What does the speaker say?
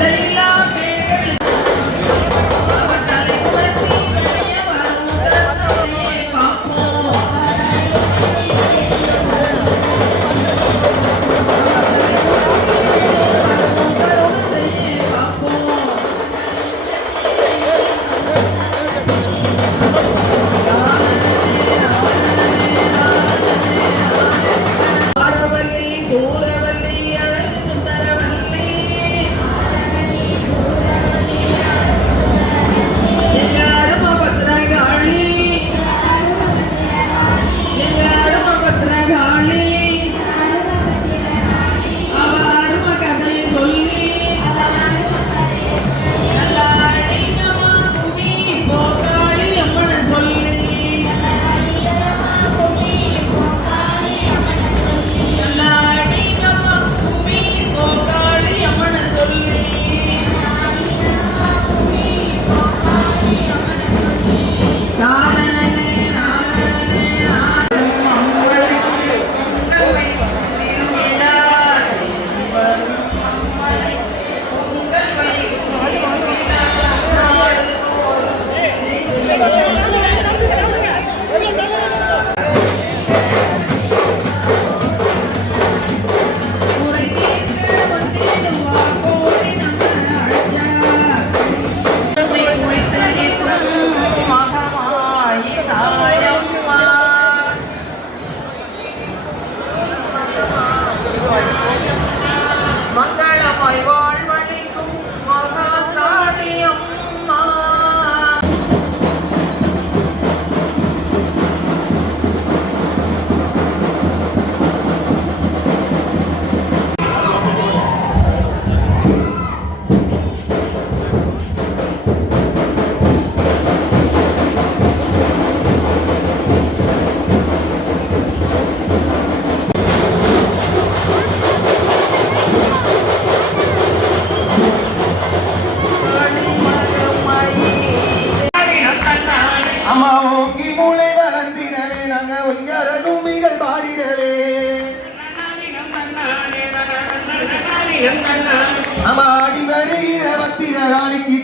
Dalila. ஒய்யார கும்பிகள் பாடிடவே. அம்மா அடி வருகிற செல்லக்குள்ள